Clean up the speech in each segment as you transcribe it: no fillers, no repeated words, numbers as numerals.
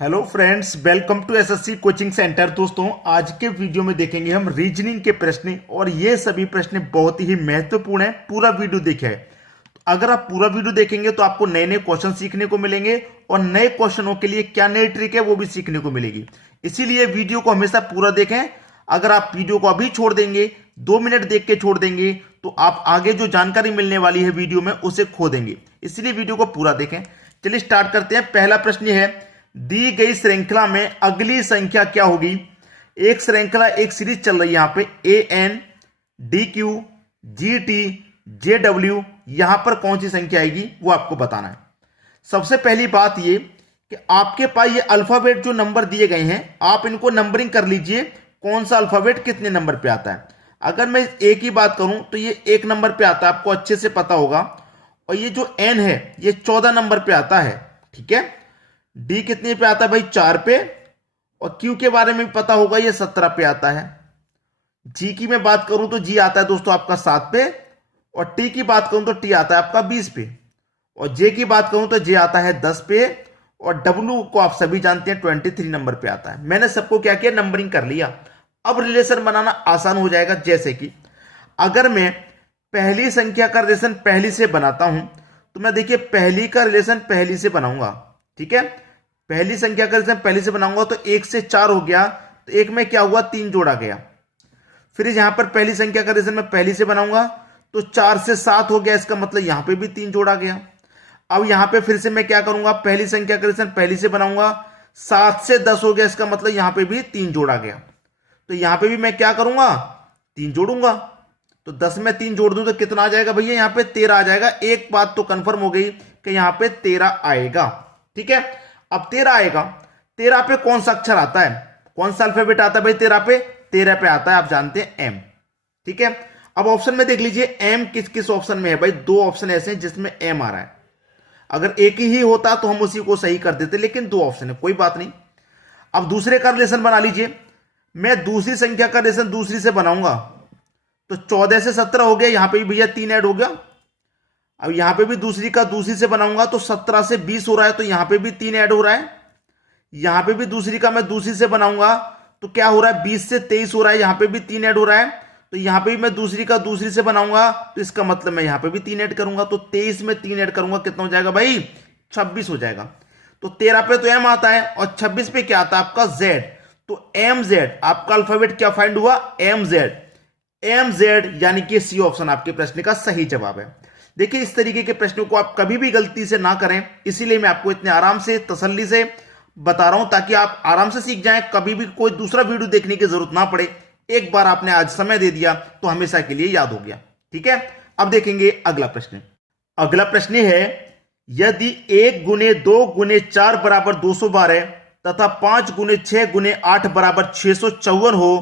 Hello friends, welcome to SSC coaching centre. दोस्तों, आज के वीडियो में देखेंगे हम रीजनिंग के प्रश्न और ये सभी प्रश्न बहुत ही महत्वपूर्ण है। पूरा वीडियो देखिए। अगर आप पूरा वीडियो देखेंगे तो आपको नए नए क्वेश्चन सीखने को मिलेंगे और नए क्वेश्चनों के लिए क्या नई ट्रिक है वो भी सीखने को मिलेगी। इसीलिए वीडियो को हमेशा पूरा देखें। अगर आप वीडियो को अभी छोड़ देंगे, 2 मिनट देख के छोड़ देंगे, तो आप आगे जो जानकारी मिलने वाली है वीडियो में उसे खो देंगे। इसलिए वीडियो को पूरा देखें। चलिए स्टार्ट करते हैं। पहला प्रश्न है, दी गई श्रृंखला में अगली संख्या क्या होगी। एक श्रृंखला, एक सीरीज चल रही है यहां पे AN DQ GT JW, यहां पर कौन सी संख्या आएगी वो आपको बताना है। सबसे पहली बात ये कि आपके पास ये अल्फाबेट जो नंबर दिए गए हैं, आप इनको नंबरिंग कर लीजिए। कौन सा अल्फाबेट कितने नंबर पे आता है। अगर मैं ए की बात करूं तो ये 1 नंबर पे आता है, आपको अच्छे से पता होगा। और ये जो N है ये 14 नंबर पे आता है। ठीक है। डी कितने पे आता है भाई, 4 पे। और क्यू के बारे में भी पता होगा, ये 17 पे आता है। जी की मैं बात करूं तो जी आता है दोस्तों आपका 7 पे। और टी की बात करूं तो टी आता है आपका 20 पे। और जे की बात करूं तो जे आता है 10 पे। और डब्ल्यू को आप सभी जानते हैं 23 नंबर पे आता है। मैंने सबको क्या किया, नंबरिंग कर लिया। अब रिलेशन बनाना आसान हो जाएगा। जैसे कि अगर मैं पहली संख्या का रिलेशन पहली से बनाता हूं तो मैं देखिए पहली का रिलेशन पहली से बनाऊंगा। ठीक है। पहली संख्या का रिलेशन पहली से बनाऊंगा तो 1 से 4 हो गया, तो एक में क्या हुआ, 3 जोड़ा गया। फिर यहां पर पहली संख्या का रिलेशन मैं पहली से बनाऊंगा तो 4 से 7 हो गया, इसका मतलब यहां पे भी 3 जोड़ा गया। अब यहां पे फिर से मैं क्या करूंगा, पहली संख्या का रिलेशन पहली से बनाऊंगा, 7 से 10 हो गया, इसका मतलब यहां पे भी 3 जोड़ा गया। तो यहां पे भी मैं क्या करूंगा, 3 जोड़ूंगा। तो 10 में 3 जोड़ दूं तो कितना आ जाएगा भैया, यहां पे 13 आ जाएगा। एक बात तो कंफर्म हो गई कि यहां पे 13 आएगा। ठीक है। अब 13 आएगा। 13 पे कौन सा अक्षर आता है, कौन सा अल्फाबेट आता है भाई 13 पे, 13 पे आता है आप जानते हैं M। ठीक है। अब ऑप्शन में देख लीजिए M किस किस ऑप्शन में है भाई, 2 ऑप्शन ऐसे हैं जिसमें M आ रहा है। अगर एक ही होता तो हम उसी को सही कर देते, लेकिन 2 ऑप्शन है, कोई बात नहीं। अब दूसरे का रिलेशन बना लीजिए। मैं दूसरी संख्या का रिलेशन दूसरी से बनाऊंगा तो 14 से 17 हो गया, यहां पे भी भैया 3 ऐड हो गया। अब यहां पे भी दूसरी का दूसरी से बनाऊंगा तो 17 से 20 हो रहा है, तो यहां पे भी 3 ऐड हो रहा है। यहां पे भी दूसरी का मैं दूसरी से बनाऊंगा तो क्या हो रहा है, 20 से 23 हो रहा है, यहां पे भी 3 ऐड हो रहा है। तो यहां पे भी मैं दूसरी का दूसरी से बनाऊंगा तो इसका मतलब मैं यहां पे भी 3 ऐड करूंगा, तो 23 में 3 ऐड करूंगा, कितना हो जाएगा भाई, 26 हो जाएगा। तो 13 पे तो M आता है और 26 पे क्या आता है आपका Z। तो MZ आपका अल्फाबेट क्या फाइंड हुआ, MZ यानी कि सी ऑप्शन आपके प्रश्न का सही जवाब है। देखिए इस तरीके के प्रश्नों को आप कभी भी गलती से ना करें, इसीलिए मैं आपको इतने आराम से तसल्ली से बता रहा हूं ताकि आप आराम से सीख जाएं, कभी भी कोई दूसरा वीडियो देखने की जरूरत ना पड़े। एक बार आपने आज समय दे दिया तो हमेशा के लिए याद हो गया। ठीक है। अब देखेंगे अगला प्रश्न। अगला प्रश्न है, यदि 1 गुने 2 गुने 4 बराबर 212 तथा 5 गुने 6 गुने 8 बराबर 654 हो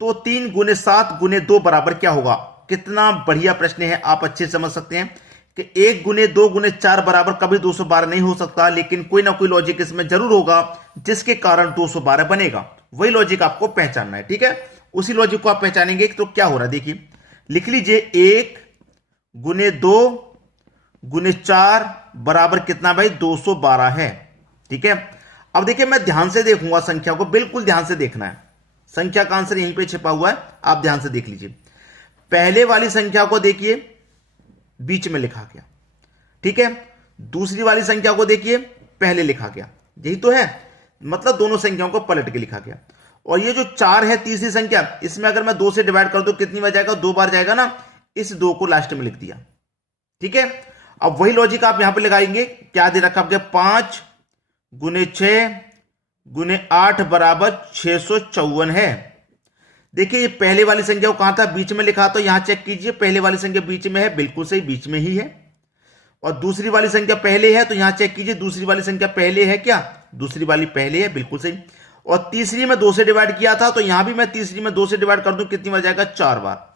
तो 3 गुने 7 गुने 2 बराबर क्या होगा। कितना बढ़िया प्रश्न है, आप अच्छे समझ सकते हैं कि 1 गुने 2 गुने 4 बराबर कभी 212 नहीं हो सकता, लेकिन कोई ना कोई लॉजिक इसमें जरूर होगा जिसके कारण 212 बनेगा। वही लॉजिक आपको पहचानना है। ठीक है। उसी लॉजिक को आप पहचानेंगे तो क्या हो रहा है, देखिए लिख लीजिए 1 गुने 2 गुने 4 बराबर कितना भाई, 212 है। ठीक है। अब देखिए मैं ध्यान से देखूंगा संख्या को, बिल्कुल ध्यान से देखना है। संख्या का आंसर यहीं पे छिपा हुआ है, आप ध्यान से देख लीजिए। पहले वाली संख्या को देखिए बीच में लिखा गया। ठीक है। दूसरी वाली संख्या को देखिए पहले लिखा गया, यही तो है, मतलब दोनों संख्याओं को पलट के लिखा गया। और ये जो 4 है तीसरी संख्या, इसमें अगर मैं 2 से डिवाइड कर दूं कितनी बार जाएगा, 2 बार जाएगा ना, इस 2 को लास्ट में लिख दिया। ठीक है। अब वही लॉजिक आप यहां पे लगाएंगे, क्या दे रखा आपके, 5 गुने 6 गुने 8 बराबर 654 है। देखिए ये पहले वाली संख्या को कहां था, बीच में लिखा, तो यहां चेक कीजिए पहले वाली संख्या बीच में है, बिल्कुल सही बीच में ही है। और दूसरी वाली संख्या पहले है तो यहां चेक कीजिए दूसरी वाली संख्या पहले है क्या, दूसरी वाली पहले है, बिल्कुल सही। और तीसरी में 2 से डिवाइड किया था तो यहां भी मैं तीसरी में 2 से डिवाइड कर दूं, कितनी बार जाएगा, 4 बार।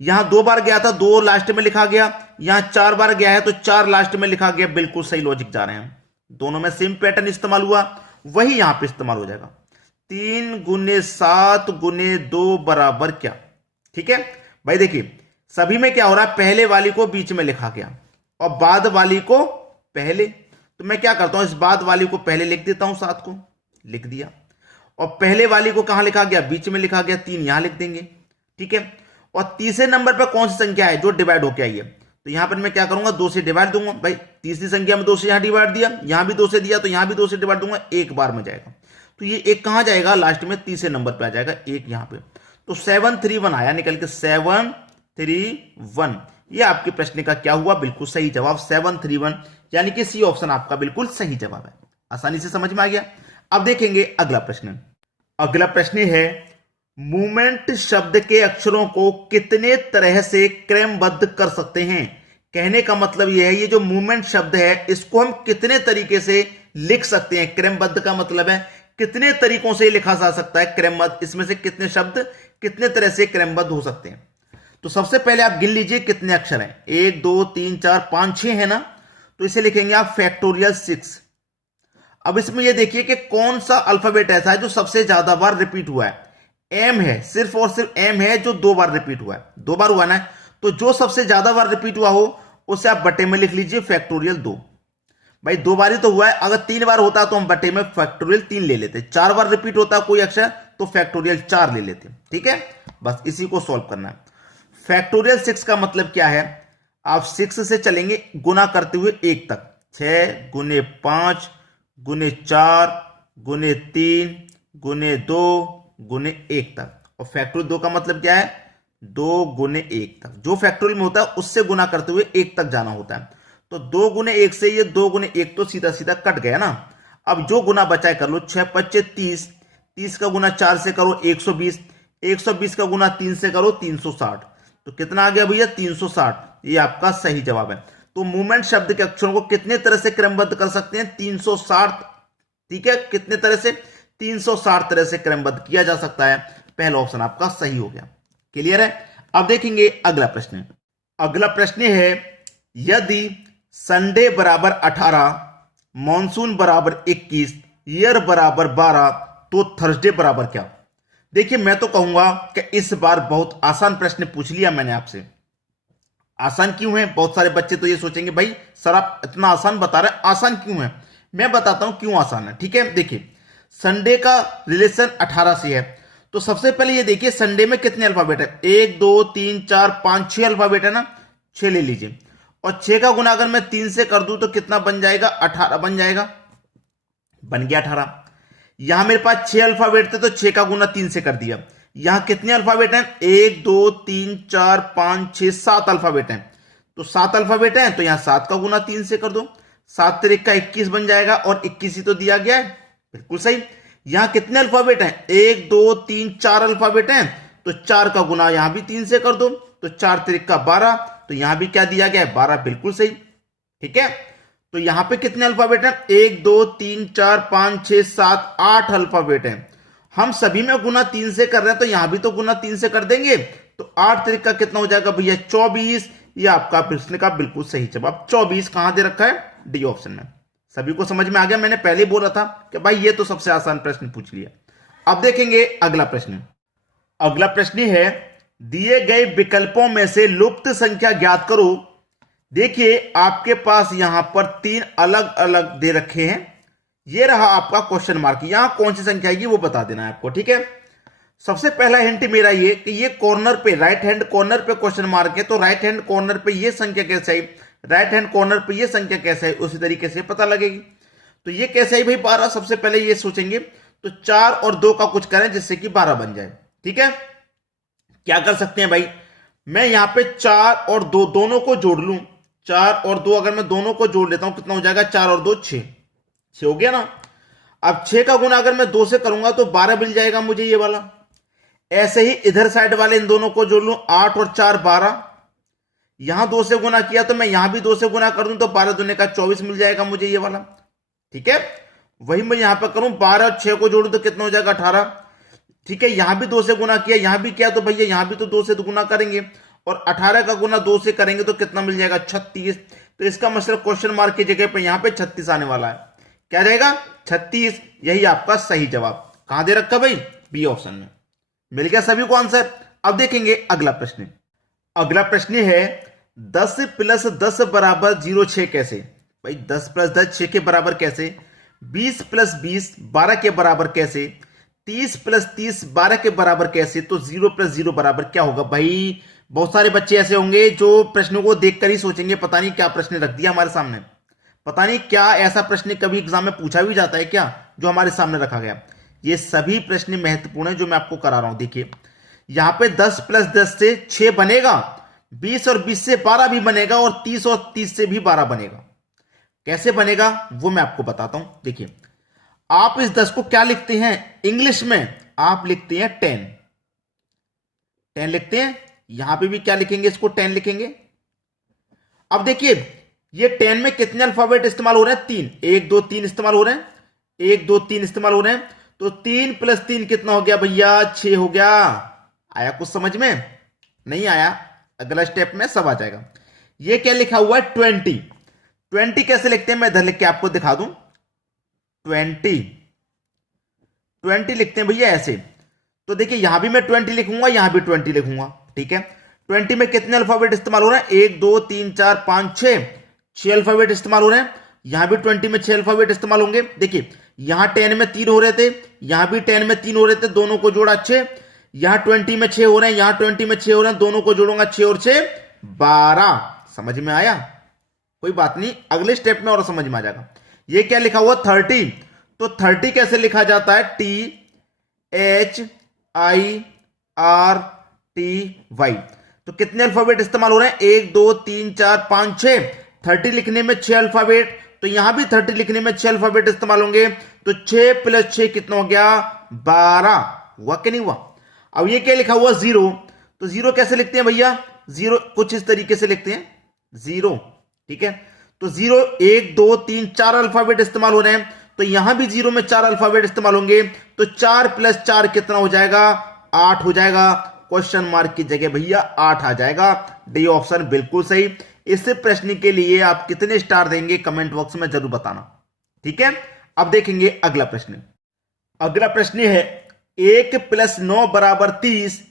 यहां 2 बार गया था, 2 लास्ट में लिखा गया, यहां 4 बार गया है तो 4 लास्ट में लिखा गया, बिल्कुल सही लॉजिक जा रहे हैं। दोनों में सेम पैटर्न इस्तेमाल हुआ, वही यहां पे इस्तेमाल हो जाएगा। 3 गुने 7 गुने 2 बराबर क्या। ठीक है भाई। देखिए सभी में क्या हो रहा है, पहले वाली को बीच में लिखा गया और बाद वाली को पहले, तो मैं क्या करता हूं, इस बाद वाली को पहले लिख देता हूं 7 को, लिख दिया। और पहले वाली को कहां लिखा गया, बीच में लिखा गया, 3 यहां लिख देंगे। ठीक है, और तीसरे नंबर पर कौन सी संख्या है जो डिवाइड होके आई है, तो यहां पर मैं क्या करूंगा, 2 से डिवाइड दूंगा। भाई तीसरी संख्या में 2 से यहां डिवाइड दिया, यहां भी 2 से दिया, तो यहां भी 2 से डिवाइड दूंगा, एक बार में जाएगा। तो ये एक कहां जाएगा, लास्ट में तीसरे नंबर पे आ जाएगा, एक यहां पे। तो 731 आया निकल के, 731। ये आपके प्रश्न का क्या हुआ, बिल्कुल सही जवाब 731, यानी कि सी ऑप्शन आपका बिल्कुल सही जवाब है। आसानी से समझ में आ गया। अब देखेंगे अगला प्रश्न। अगला प्रश्न है, मूवमेंट शब्द के अक्षरों को कितने तरह से क्रमबद्ध कर सकते हैं। कहने का मतलब यह है, ये जो मूवमेंट शब्द है इसको हम कितने तरीके से लिख सकते हैं। क्रमबद्ध का मतलब है कितने तरीकों से लिखा जा सकता है क्रमबद्ध, इसमें से कितने शब्द कितने तरह से क्रमबद्ध हो सकते हैं। तो सबसे पहले आप गिन लीजिए कितने अक्षर हैं, 1 2 3 4 5 6 है ना, तो इसे लिखेंगे आप फैक्टोरियल 6। अब इसमें यह देखिए कि कौन सा अल्फाबेट ऐसा है जो सबसे ज्यादा बार रिपीट हुआ है। एम है, सिर्फ और सिर्फ एम है जो 2 बार रिपीट हुआ है, 2 बार हुआ ना, तो जो सबसे ज्यादा बार रिपीट हुआ हो उसे आप बटे में लिख लीजिए फैक्टोरियल 2। भाई 2 बार ही तो हुआ है, अगर 3 बार होता तो हम बटे में फैक्टोरियल 3 ले लेते, 4 बार रिपीट होता कोई अक्षर तो फैक्टोरियल 4 ले लेते। ठीक है, बस इसी को सॉल्व करना है। फैक्टोरियल 6 का मतलब क्या है, आप 6 से चलेंगे गुना करते हुए 1 तक, 6 गुने 5 गुने 4 गुने 3 गुने 2 गुने 1 तक। और फैक्टोरियल 2 का मतलब क्या है, 2 गुने 1 तक, जो फैक्टोरियल में होता है उससे गुना करते हुए 1 तक जाना होता है। तो 2 गुने 1 से ये 2 गुने 1 तो सीधा सीधा कट गया ना। अब जो गुना बचाए कर लो, 6 5 30, 30 का गुना 4 से करो 120, 120 का गुना 3 से करो 360, तो कितना आ गया भैया 360। ये आपका सही जवाब है। तो मूवमेंट शब्द के अक्षरों को कितने तरह से क्रमबद्ध कर सकते हैं, 360। ठीक है, कितने तरह से, 360 तरह से क्रमबद्ध किया जा सकता है। पहला ऑप्शन आपका सही हो गया। क्लियर है। अब देखेंगे अगला प्रश्न। अगला प्रश्न है, यदि संडे बराबर 18, मॉनसून बराबर 21, ईयर बराबर 12, तो थर्सडे बराबर क्या। देखिए मैं तो कहूंगा कि इस बार बहुत आसान प्रश्न पूछ लिया मैंने आपसे। आसान क्यों है, बहुत सारे बच्चे तो ये सोचेंगे भाई सर आप इतना आसान बता रहे हैं, आसान क्यों है। मैं बताता हूं क्यों आसान है। ठीक है, देखिए संडे का रिलेशन 18 से है, तो सबसे पहले ये देखिए संडे में कितने अल्फाबेट है, 1 2 3 4 5 6 अल्फाबेट है ना, 6 ले लीजिए। और 6 का गुना अगर मैं 3 से कर दूं तो कितना बन जाएगा, 18 बन जाएगा, बन गया 18। यहां मेरे पास 6 अल्फाबेट थे तो 6 का गुना 3 से कर दिया। यहां कितने अल्फाबेट हैं, 1 2 3 4 5 6 7 अल्फाबेट हैं, तो 7 अल्फाबेट हैं, तो यहां 7 का गुना 3 से कर दो, 7 तिरिक का 21 बन जाएगा, और 21 ही तो दिया गया है, बिल्कुल सही। यहां कितने अल्फाबेट हैं, 1 2 3 4 अल्फाबेट हैं, तो 4 का गुना यहां भी 3 से कर दो, तो 4 तिरिक का 12, तो यहां भी क्या दिया गया है 12, बिल्कुल सही। ठीक है, तो यहां पे कितने अल्फाबेट हैं, 1 2 3 4 5 6 7 8 अल्फाबेट हैं। हम सभी में गुना 3 से कर रहे हैं, तो यहां भी तो गुना 3 से कर देंगे, तो 8 तिरिक का कितना हो जाएगा भैया 24। ये आपका प्रश्न का बिल्कुल सही जवाब 24 कहां दे रखा है, डी ऑप्शन में। सभी को समझ में आ गया, मैंने पहले ही बोला था कि भाई ये तो सबसे आसान प्रश्न पूछ लिया। अब देखेंगे अगला प्रश्न। अगला प्रश्न है, दिए गए विकल्पों में से लुप्त संख्या ज्ञात करो। देखिए आपके पास यहां पर 3 अलग अलग दे रखे हैं, ये रहा आपका क्वेश्चन मार्क, यहां कौन सी संख्या आएगी वो बता देना है आपको। ठीक है, सबसे पहला हिंट मेरा ये कि ये कॉर्नर पे, राइट हैंड कॉर्नर पे क्वेश्चन मार्क है, तो राइट हैंड कॉर्नर पे ये संख्या कैसे आई, राइट हैंड कॉर्नर पे ये संख्या कैसे आई, उसी तरीके से पता लगेगी। तो ये कैसे आई भाई 12, सबसे पहले ये सोचेंगे, तो 4 और 2 का कुछ करें जिससे कि 12 बन जाए। ठीक है, क्या कर सकते हैं भाई, मैं यहां पे 4 और 2 दोनों को जोड़ लूं, 4 और 2 अगर मैं दोनों को जोड़ लेता हूं कितना हो जाएगा, 4 और 2 6 हो गया ना। अब 6 का गुना अगर मैं 2 से करूंगा तो 12 मिल जाएगा मुझे ये वाला। ऐसे ही इधर साइड वाले इन दोनों को जोड़ लूं, 8 और 4 12, यहां 2 से गुना किया तो मैं यहां भी 2 से गुना कर दूं तो 12 दूने का 24 मिल जाएगा मुझे ये वाला। ठीक है, वही मैं यहां पर करूं, 12 और 6 को जोड़ूं तो कितना हो जाएगा 18। ठीक है, यहां भी 2 से गुना किया, यहां भी किया, तो भैया यहां भी तो 2 से गुना करेंगे, और 18 का गुना 2 से करेंगे तो कितना मिल जाएगा 36। तो इसका मतलब क्वेश्चन मार्क की जगह पे यहां पे 36 आने वाला है, क्या रहेगा 36। यही आपका सही जवाब कहां दे रखा भाई, बी ऑप्शन में। मिल गया सभी को आंसर। अब देखेंगे अगला प्रश्न। अगला प्रश्न है 10 + 10 = 0 6 कैसे। भाई 10 + 10 6 के बराबर कैसे। 20 प्लस 20 12 के बराबर कैसे, 30 प्लस 30 12 के बराबर कैसे, तो 0 प्लस 0 बराबर क्या होगा भाई। बहुत सारे बच्चे ऐसे होंगे जो प्रश्नों को देखकर ही सोचेंगे पता नहीं क्या प्रश्न रख दिया हमारे सामने, पता नहीं क्या ऐसा प्रश्न कभी एग्जाम में पूछा भी जाता है क्या जो हमारे सामने रखा गया। ये सभी प्रश्न महत्वपूर्ण है जो मैं आपको करा रहा हूं। देखिए यहां पे 10 प्लस 10 से 6 बनेगा, 20 और 20 से 12 भी बनेगा, और 30 से भी 12 बनेगा। कैसे बनेगा वो मैं आपको बताता हूं। देखिए आप इस 10 को क्या लिखते हैं इंग्लिश में, आप लिखते हैं 10, 10 लिखते हैं। यहां पे भी क्या लिखेंगे, इसको 10 लिखेंगे। अब देखिए ये 10 में कितने अल्फाबेट इस्तेमाल हो रहे हैं, 3, 1 2 3 इस्तेमाल हो रहे हैं, 1 2 3 इस्तेमाल हो रहे हैं। तो 3 प्लस 3 कितना हो गया भैया, 6 हो गया। आया कुछ समझ में, नहीं आया अगला स्टेप में सब आ जाएगा। ये क्या लिखा हुआ है 20, 20 कैसे लिखते हैं मैं इधर लिख के आपको दिखा दूं। 20 लिखते हैं भैया ऐसे। तो देखिए यहां भी मैं 20 लिखूंगा, यहां भी 20 लिखूंगा, ठीक है। 20 में कितने अल्फाबेट इस्तेमाल हो रहे हैं, 1 2 3 4 5 6 अल्फाबेट इस्तेमाल हो रहे हैं। यहां भी 20 में 6 अल्फाबेट इस्तेमाल होंगे। देखिए यहां 10 में 3 हो रहे थे, यहां भी 10 में 3 हो रहे थे, दोनों को जोड़ा 6। यहां 20 में 6 हो रहे हैं, यहां 20 में 6 हो रहे हैं, दोनों को जोड़ूंगा 6 और 6 12। समझ में आया, कोई बात नहीं अगले स्टेप में और समझ में आ जाएगा। ये क्या लिखा हुआ 30, तो 30 कैसे लिखा जाता है, THIRTY। तो कितने अल्फाबेट इस्तेमाल हो रहे हैं, 1 2 3 4 5 6। 30 लिखने में 6 अल्फाबेट, तो यहां भी 30 लिखने में 6 अल्फाबेट इस्तेमाल होंगे। तो 6 प्लस 6 कितना हो गया, 12। हुआ कि नहीं हुआ। अब ये क्या लिखा हुआ 0, तो 0 कैसे लिखते हैं भैया, 0 कुछ इस तरीके से लिखते हैं 0, ठीक है। तो 0 1 2 3 4 अल्फाबेट इस्तेमाल हो रहे हैं, तो यहां भी 0 में 4 अल्फाबेट इस्तेमाल होंगे। तो 4 प्लस 4 कितना हो जाएगा, 8 हो जाएगा। क्वेश्चन मार्क की जगह भैया 8 आ जाएगा। डी ऑप्शन बिल्कुल सही। इस प्रश्न के लिए आप कितने स्टार देंगे कमेंट बॉक्स में जरूर बताना, ठीक है। अब देखेंगे अगला प्रश्न। अगला प्रश्न है 1 प्लस 9 बराबर 30,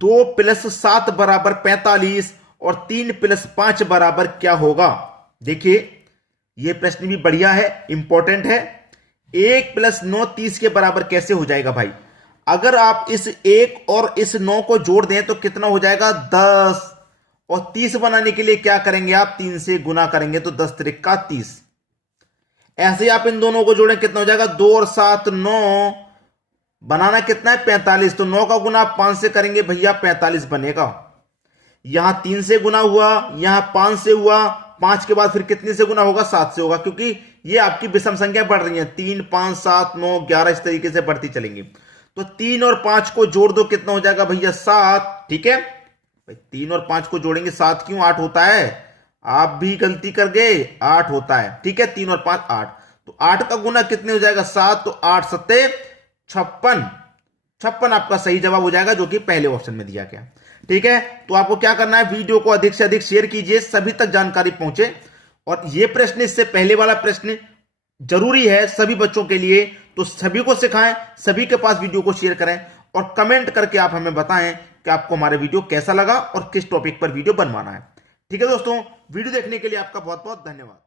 2 प्लस 7 बराबर 45 और 3 प्लस 5 बराबर क्या होगा। देखिए यह प्रश्न भी बढ़िया है, इंपॉर्टेंट है। 1 प्लस 9 30 के बराबर कैसे हो जाएगा भाई। अगर आप इस 1 और इस 9 को जोड़ दें तो कितना हो जाएगा 10, और 30 बनाने के लिए क्या करेंगे आप, 3 से गुना करेंगे, तो 10 त्रिका 30। ऐसे आप इन दोनों को जोड़ें कितना हो जाएगा, 2 और 7 9, बनाना कितना है 45। तो 9 का गुना 5 से करेंगे भैया 45 बनेगा। यहां 3 से गुना हुआ, यहां 5 से हुआ, 5 के बाद फिर कितने से गुना होगा, 7 से होगा, क्योंकि ये आपकी विषम संख्या बढ़ रही है, 3 5 7 9 11 इस तरीके से बढ़ती चलेंगी। तो 3 और 5 को जोड़ दो, कितना हो जाएगा भैया 7, ठीक है। 3 और 5 को जोड़ेंगे 7 क्यों, 8 होता है। आप भी गलती कर गए, 8 होता है, ठीक है। 3 और 5 8, तो 8 का गुना कितने हो जाएगा 7, तो 8 सत्ते 56, 56 आपका सही जवाब हो जाएगा, जो कि पहले ऑप्शन में दिया गया, ठीक है। तो आपको क्या करना है, वीडियो को अधिक से अधिक शेयर कीजिए, सभी तक जानकारी पहुंचे। और यह प्रश्न, इससे पहले वाला प्रश्न जरूरी है सभी बच्चों के लिए, तो सभी को सिखाएं, सभी के पास वीडियो को शेयर करें, और कमेंट करके आप हमें बताएं कि आपको हमारा वीडियो कैसा लगा और किस टॉपिक पर वीडियो बनवाना है, ठीक है। दोस्तों वीडियो देखने के लिए आपका बहुत बहुत धन्यवाद।